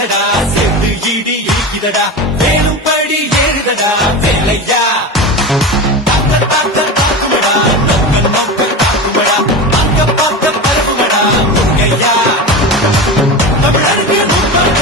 அடிக்குதடா சேர்ந்து இடி இடிக்குதடா வேணும்படி ஏறுதடா வேலையா தாக்க தாக்க தாக்குமடா நொக்க நொக்க தாக்குமடா அங்க பார்க்க பரப்புமடா முங்கையா தமிழருக்கு முன்பாக